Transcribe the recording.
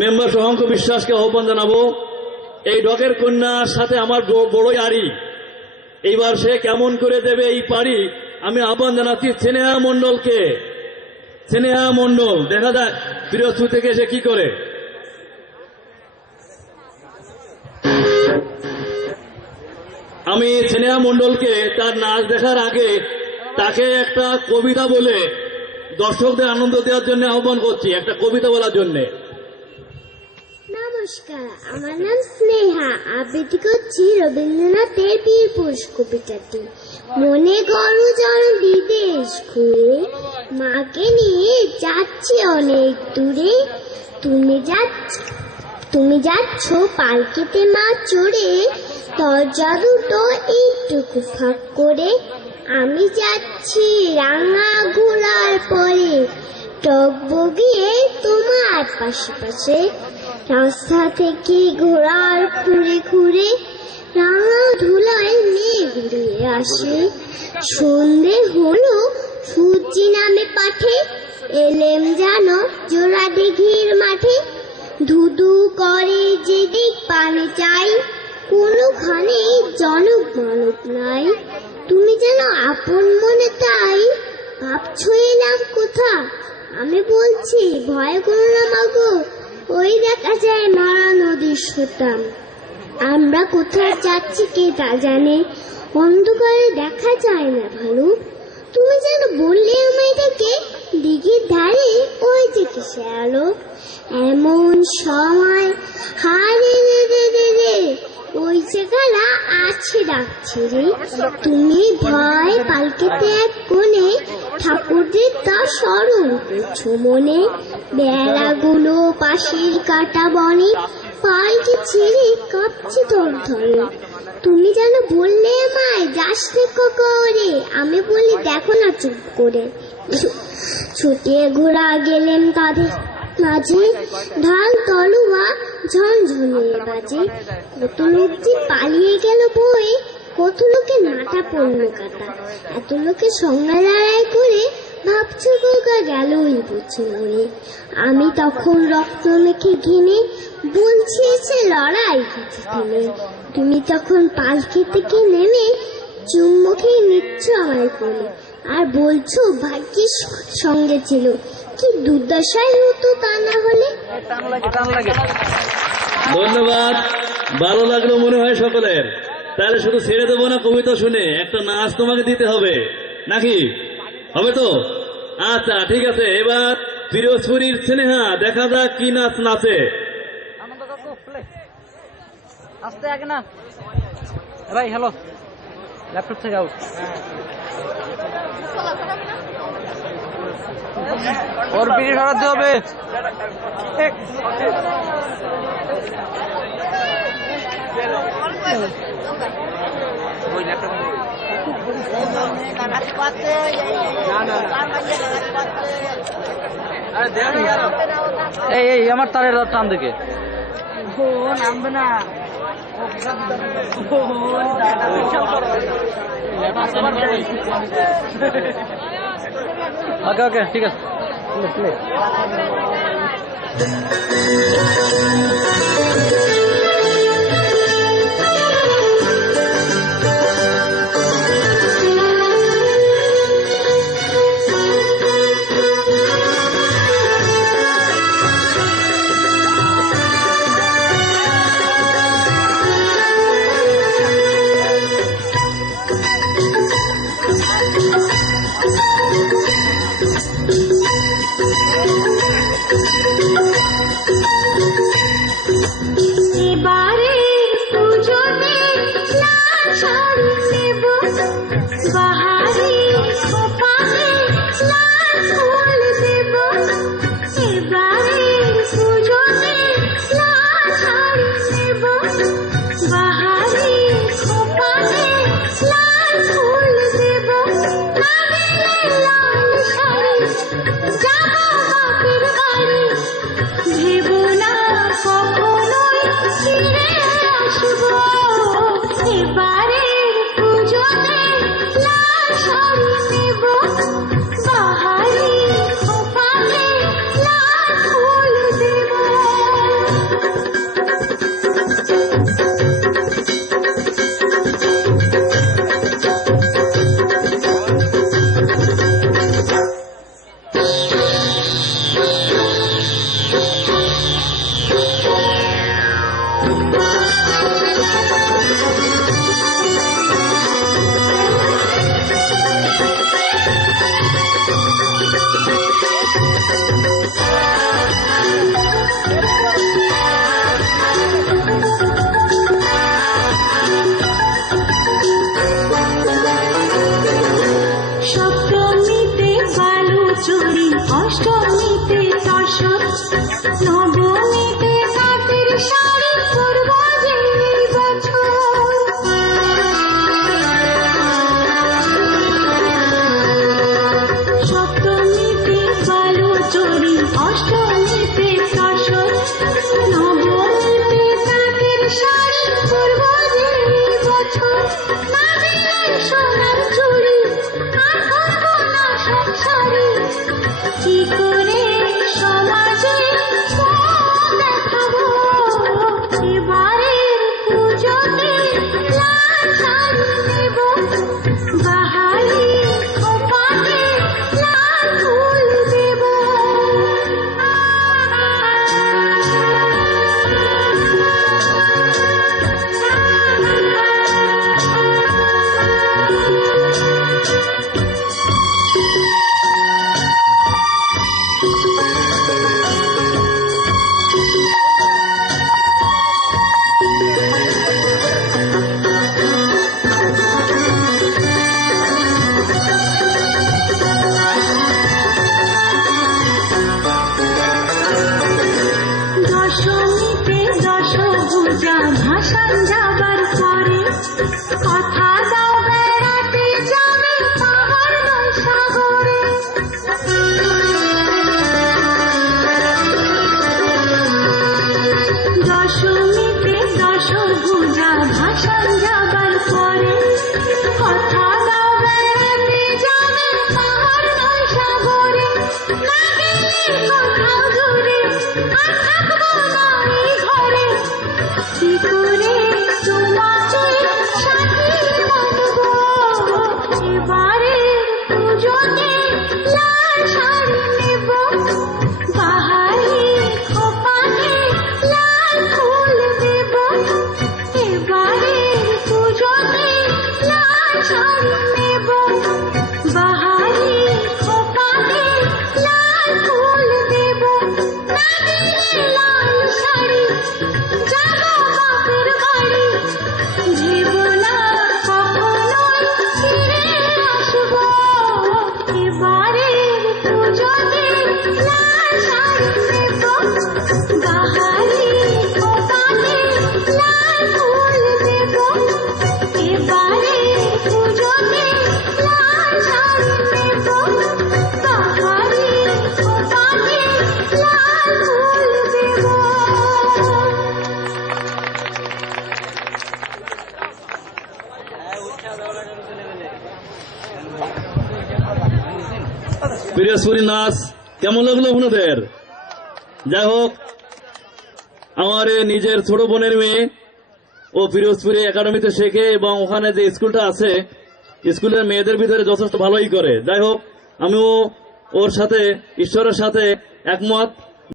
Member সহঙ্ক বিশ্বাসকে আহ্বান জানাবো। এই ডকের কন্যার সাথে আমার বড়ই আড়ি, এইবার সে কেমন করে দেবে এই পারি আমি আহ্বান জানাচ্ছি স্নেহা মণ্ডলকে। স্নেহা মণ্ডল, দেখা যায় পিরোজপুর থেকে এসে কি করে। আমি স্নেহা মণ্ডলকে তার নাচ দেখার আগে তাকে একটা কবিতা বলে দর্শকদের আনন্দ দেওয়ার জন্য আহ্বান করছি, একটা কবিতা বলার জন্য। নমস্কার, আমার নাম স্নেহা। আবৃত্তি করছি রবীন্দ্রনাথের বীর পুরুষ কবিতাটি। মনে গরু জন বিদেশ ঘুরে, মাকে নিয়ে যাচ্ছি অনেক দূরে। তুমি যাচ্ছ পালকিতে মা চড়ে, দরজা দুটো এইটুকু ফাঁক করে। আমি যাচ্ছি রাঙা ঘোড়ার পরে, টগবগিয়ে তোমার পাশে পাশে। রাস্তা থেকে ঘোড়ার খুঁড়ে খুঁড়ে, রাঙা ধুলায় মেঘ উড়িয়ে আসে। সন্ধে হলো, সূর্যি নামে পাঠে, এলেম যেন জোড়া দিঘির মাঠে। ধুধু করে যেদিক পানে চাই, কোনোখানে জনক মানব নাই। তুমি যেন আপন মনে তাই, ভাবছো এলাম কোথা। আমি বলছি ভয় করো না মাগো, ওই দেখা যায় মারা নদীর সোতা। আমরা কোথায় যাচ্ছি কে তা জানে, অন্ধকারে দেখা যায় না ভালো। তুমি যেন বললে আমায় ডেকে, দিঘির ধারে ওই যে কিসে আলো। এমন সময় হারে রে রে রে রে, ওই যে কারা আছে ডাকছে রে। তুমি ভয় পালকিতে এক কোণে, ঠাকুরদের তা স্মরণ করছো মনে। বেড়াগুলো পাশের কাটা বনে, পালকি ছেড়ে কাঁপছে তোর ধরে। তুমি যেন বললে আমায় যাস রে করে, আমি বলি দেখো না চুপ করে। ছুটিয়ে ঘোড়া গেলেন তাদের মাঝে, ঢাল তলোয়া ঝনঝনিয়ে বাজে। কত লোক যে পালিয়ে গেল বয়ে, কত লোকে নাটা পড়লো কাটা। এত লোকে সঙ্গে লড়াই করে, ভাবছো গোগা গেলই বুঝে মরে। আমি তখন রক্ত মেখে ঘেনে, বলছি এসে লড়াই কিছু থেমে। তুমি তখন পালকি থেকে নেমে, চুম্বকে নিচ্ছ আমার কোলে, আর বলছো ভাগ্যের সঙ্গে ছিল, কি দুর্দশাই হতো তা না হলে। ধন্যবাদ, ভালো লাগলো মনে হয় সকলের। তাহলে শুধু ছেড়ে দেবো না কবিতা শুনে, একটা নাচ তোমাকে দিতে হবে নাকি? হবে তো? আচ্ছা ঠিক আছে, এবার পিরোজপুরীর স্নেহা দেখা যাক কি নাচ নাচে। আস্তে আগে না ভাই, হ্যালো, ল্যাপটপ থেকে আউট। ওর বিড়ি সরাতে হবে। এই আমার তারের টান দেখে নামবে না। ওকে ওকে ঠিক আছে। সপ্তমীতে বালুচুরি, অষ্টমীতে তসর, নবমীতে তাঁতের শাড়ি পরব যে এই বছর। সপ্তমীতে বালুচুরি, অষ্টমীতে তসর, নবমীতে তাঁতের শাড়ি পরব যে এই বছর। না দিলে সোনার চুড়ি আর করবো না সংসারে, কি করে সমাজে মুখ দেখাবো? এবারের পুজোতে লাল শাড়ি নেব, বাহারি খোপাতে লাল ফুল দেব। দশমীতে দশভুজা, ভাসান যাবার পরে কথা দাও বেড়াতে যাবে পাহাড় নয় সাগরে। দশমীতে দশভুজা, ভাসান যাবার পরে কথা দাও বেড়াতে যাবে পাহাড় নয় সাগরে। না গেলে কোথাও দূরে আর থাকবো না এই ঘরে, কি করে তোমাকে সাথী বাঁধবো? এবারের পুজোতে লাল শাড়ি নেব, বাহারি খোপাতে লাল ফুল দেব। এবারের পুজোতে লাল শাড়ি নেব, বাহারি খোপাতে লাল ফুল দেব। না দিলে লাল শাড়ি যাবো বাপের বাড়ি, ভেব না কখনোই ফিরে আসবো। এবারের পুজোতে লাল শাড়ি নেব, বাহারি খোপাতে লাল ফুল দেব। এবারের পুজোতে লাল শাড়ি নেব, বাহারি খোপাতে লাল ফুল দেব। পিরোজপুরি নাচ কেমন লাগলো আপনাদের? যাই হোক, আমার এই নিজের ছোট বোনের মেয়ে ও পিরোজপুরি একাডেমিতে শেখে এবং ওখানে যে স্কুলটা আছে স্কুলের মেয়েদের ভিতরে যথেষ্ট ভালোই করে। যাই হোক, আমিও ওর সাথে ঈশ্বরের সাথে একমত